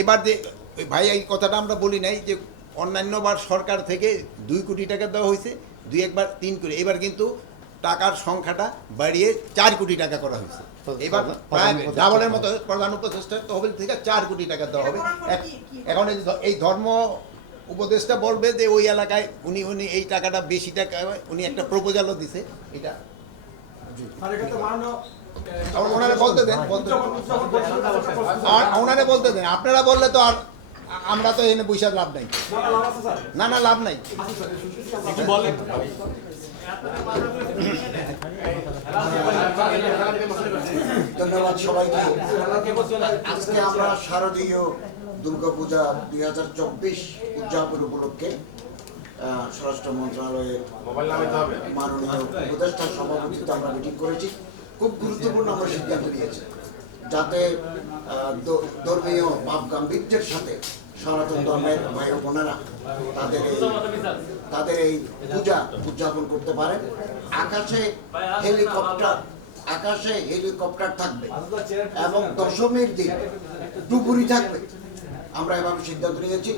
এবার যে ভাই এই কথাটা আমরা বলি নাই যে অন্যান্যবার সরকার থেকে 2 কোটি টাকা দেওয়া হয়েছে, দুই একবার 3 কোটি, এবার কিন্তু টাকার সংখ্যাটা বাড়িয়ে 4 কোটি টাকা করা হয়েছে। এবার প্রায় ডাবলের মতো প্রধান উপদেষ্টা তহবিল থেকে 4 কোটি টাকা দেওয়া হবে। এখন এই ধর্ম উপদেষ্টা বলবে যে ওই এলাকায় উনি এই টাকাটা বেশি টাকা, উনি একটা প্রপোজালও দিছে। এটা ওনারে বলতে দেন, ওনারে বলতে দেন। আপনারা বললে তো আর আমরা তো এনে বৈশা লাভ নাই। না না, লাভ নাই। ধন্যবাদ সবাইকে। আজকে আমরা শারদীয় দুর্গাপূজা 2024 উদযাপন উপলক্ষে স্বরাষ্ট্র মন্ত্রণালয়ের মাননীয় উপদেষ্টার সভাপতিত্বে আমরা মিটিং করেছি। খুব গুরুত্বপূর্ণ আমরা সিদ্ধান্ত নিয়েছি যাতে ধর্মীয় ভাব গাম্ভীর্যের সাথে সনাতন ধর্মের ভাই ও বোনেরা তাদের এই পূজা উদযাপন করতে পারেন। আকাশে হেলিকপ্টার থাকবে এবং দশমীর দিন ডুবুরি থাকবে। আমরা এভাবে সিদ্ধান্ত নিয়েছি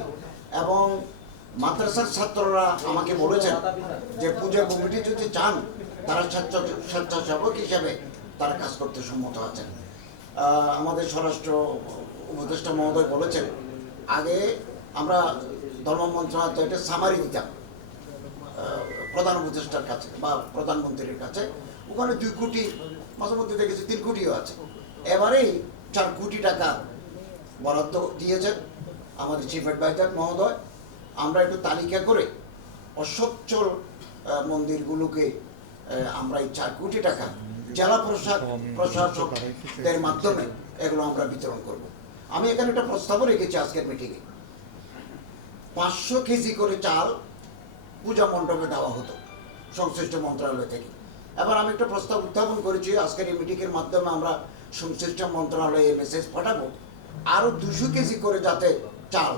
এবং মাদ্রাসার ছাত্ররা আমাকে বলেছেন যে পূজা কমিটি যদি চান তারা স্বেচ্ছাসেবক হিসেবে তারা কাজ করতে সম্মত আছেন। আমাদের স্বরাষ্ট্র উপদেষ্টা মহোদয় বলেছেন আগে আমরা ধর্ম মন্ত্রণালয় একটা সামারি দিতাম প্রধান উপদেষ্টার কাছে বা প্রধানমন্ত্রীর কাছে, ওখানে 2 কোটি, মাঝে মধ্যে দেখেছি 3 কোটিও আছে। এবারেই 4 কোটি টাকা বরাদ্দ দিয়েছেন আমাদের চিফ অ্যাডভাইজার মহোদয়। আমরা একটু তালিকা করে অসচ্ছল মন্দিরগুলোকে আমরা এই 4 কোটি টাকা জেলা প্রশাসকদের মাধ্যমে এগুলো আমরা বিতরণ করব। আমি এখানে একটা প্রস্তাবও রেখেছি আজকের মিটিংয়ে, 500 কেজি করে চাল পূজা মণ্ডপে দেওয়া হতো সংশ্লিষ্ট মন্ত্রণালয় থেকে। এবার আমি একটা প্রস্তাব উত্থাপন করেছি আজকের এই মিটিংয়ের মাধ্যমে আমরা সংশ্লিষ্ট মন্ত্রণালয়ে মেসেজ পাঠাবো আরও 200 কেজি করে যাতে চাল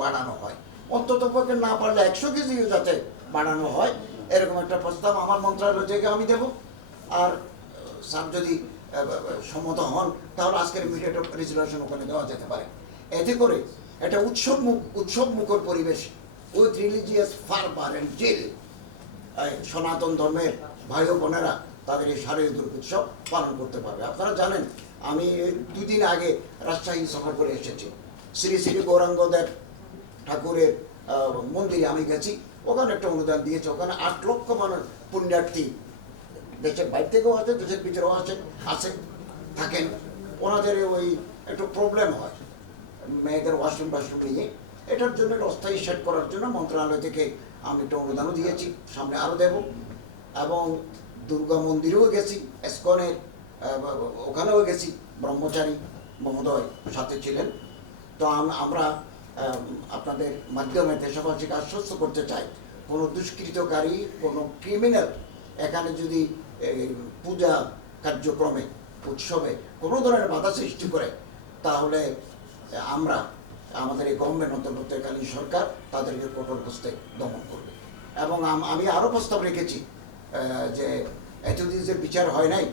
বাড়ানো হয়, অন্তত পক্ষে না পারলে 100 কেজিও যাতে বাড়ানো হয়, এরকম একটা প্রস্তাব আমার মন্ত্রণালয় থেকে আমি দেব। আর স্যার যদি সম্মত হন তাহলে আজকের মিডিয়াটা রেজুলেশন ওখানে দেওয়া যেতে পারে। এতে করে একটা উৎসবমুখর পরিবেশ উইথ রিলিজিয়াস ফারবার অ্যান্ড জেল সনাতন ধর্মের ভাই ও বোনেরা তাদের এই শারদীয় দুর্গোৎসব পালন করতে পারবে। আপনারা জানেন আমি 2 দিন আগে রাজশাহী সফর করে এসেছি। শ্রী শ্রী গৌরাঙ্গদেব ঠাকুরের মন্দিরে আমি গেছি, ওখানে একটা অনুদান দিয়েছে। ওখানে 8 লক্ষ মানুষ পুণ্যার্থী দেশের বাইরে থেকেও আছে, দেশের ভিতরেও আসেন থাকেন। ওনাদের ওই একটু প্রবলেম হয় মেয়েদের ওয়াশরুম নিয়ে, এটার জন্য অস্থায়ী সেট করার জন্য মন্ত্রণালয় থেকে আমি একটা অনুদানও দিয়েছি, সামনে আরও দেব। এবং দুর্গা মন্দিরেও গেছি, এসকনের ওখানেও গেছি, ব্রহ্মচারী মহোদয় সাথে ছিলেন। তো আমরা আপনাদের মাধ্যমে দেশবাসীকে আশ্বস্ত করতে চাই, কোনো দুষ্কৃতকারী, কোনো ক্রিমিনাল এখানে যদি পূজা কার্যক্রমে উৎসবে কোনো ধরনের বাধা সৃষ্টি করে তাহলে আমরা আমাদের এই গভর্নমেন্ট অন্তর্বর্তীকালীন সরকার তাদেরকে কঠোর হস্তে দমন করবে। এবং আমি আরও প্রস্তাব রেখেছি যে এতদিন যে বিচার হয় নাই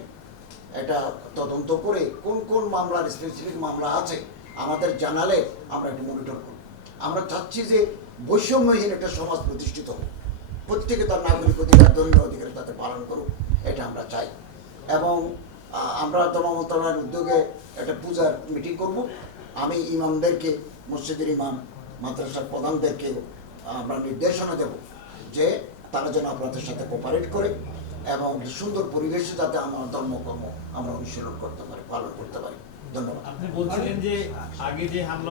এটা তদন্ত করে কোন কোন মামলার স্পেসিফিক মামলা আছে আমাদের জানালে আমরা একটু মনিটর করব। আমরা চাচ্ছি যে বৈষম্যহীন একটা সমাজ প্রতিষ্ঠিত হোক, প্রত্যেকে তার নাগরিক অধিকার, ধর্মীয় অধিকার তাতে পালন করুক, এটা আমরা চাই। এবং আমরা ধর্ম মন্ত্রণালয়ের উদ্যোগে একটা পূজার মিটিং করব। আমি ইমামদেরকে, মসজিদের ইমাম, মাদ্রাসার প্রধানদেরকে আমরা নির্দেশনা দেব যে তারা যেন আপনাদের সাথে কোঅপারেট করে এবং সুন্দর পরিবেশে যাতে আমার ধর্মকর্ম আমরা অনুশীলন করতে পারি, পালন করতে পারি। ধন্যবাদ। আপনি বলছিলেন যে আগে যে হামলা